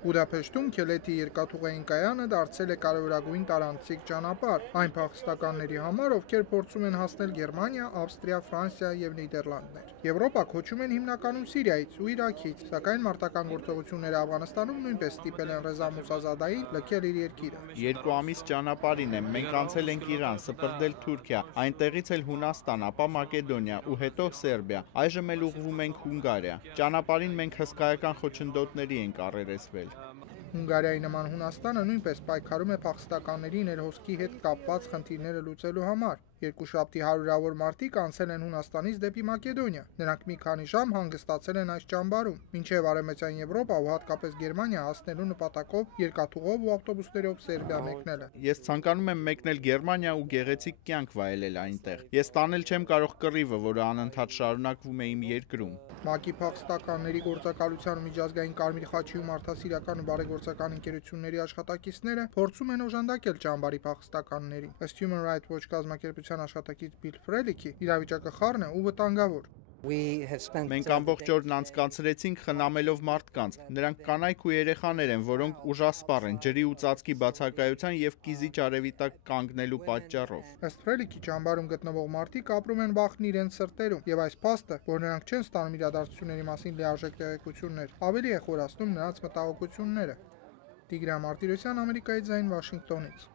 Բուդապեշտում Քելեթի երկաթուղային կայանը դարձել է կարևորագույն տարանցիկ ճանապարհ այն փախստականների համար, ովքեր փորձում են հասնել Գերմանիա, Ավստրիա, Ֆրանսիա եւ Նիդերլանդներ։ Եվրոպա քոչում են հիմնականում Սիրիայից ու Իրաքից, սակայն մարտական գործողությունները Աֆղանստանում նույնպես ստիպել են Ռեզա Մուսազադային լքել իր երկիրը։ 2 ամիս ճանապարհին եմ, մենք անցել ենք Իրան, սպրդել Թուրքիա, այնտեղից էլ Հունաստան, ապա Մակեդոնիա ու հետո Սերբիա, այժմ էլ ուղղվում ենք Հունգարիա։ Ճանապարհին մենք հսկայական խոչընդոտների ենք առերեսվել։ Հունգարիայի նման Հունաստանը նույնպես պայքարում է փախստականների ներհոսքի հետ կապված խնդիրները լուծելու համար։ Երկուշաբթի հարյուրավոր մարդիկ անցել են Հունաստանից դեպի Մակեդոնիա։ Նրանք մի քանի ժամ հանգստացել են այս ճամբարում, մինչև Արևմտյան Եվրոպա ու հատկապես Գերմանիա հասնելու նպատակով երկաթուղով ու ավտոբուսներով Սերբիա մեկնել է։ Ես ցանկանում եմ մեկնել Գերմանիա ու գեղեցիկ կյանք վայելել այնտեղ։ Ես տանել չեմ կարող կռիվը, որը անընդհատ շարունակվում է իմ երկրում։ ՄԱԿ-ի փախստականների գործակալության ու միջազգային Կարմիր խաչի ու մարդասիրական ու բարեգործական ընկերությունների աշխատակիցները փորձում են օժանդակել ճամբարի փախստականներին։ Ըստ Human Rights Watch կազմակերպության աշխատակից Բիլ Ֆրելիքի, իրավիճակը խառն է ու վտանգավոր։ Մենք ամբողջ օրն անցկացրեցինք խնամելով մարդկանց։ Նրանք կանայք ու երեխաներ են, որոնք ուժասպառ են ջրի ու ծածկի բացակայության եւ կիզիչ արևի տակ կանգնելու պատճառով։ Ըստ Ֆրելիքի ճամբարում գտնվող մարդիկ ապրում են վախն իրենց սրտերում, եւ այս փաստը, որ նրանք չեն ստանում իրադարձությունների մասին լիարժեք տեղեկություններ, ավելի է խորացնում նրանց մտահոգությունները։ Տիգրան Մարտիրոսյան, Ամերիկայի ձայն, Վաշինգտոնից։